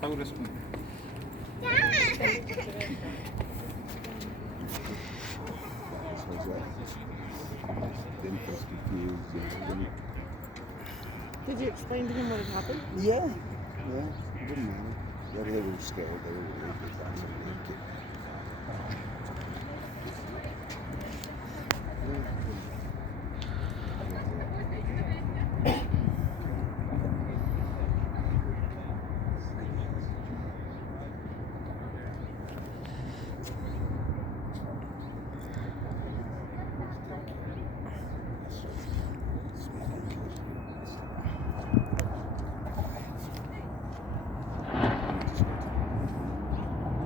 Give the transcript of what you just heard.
Thakur school Did you explain to him what had happened? Yeah, it didn't matter. They were scared. They were really good.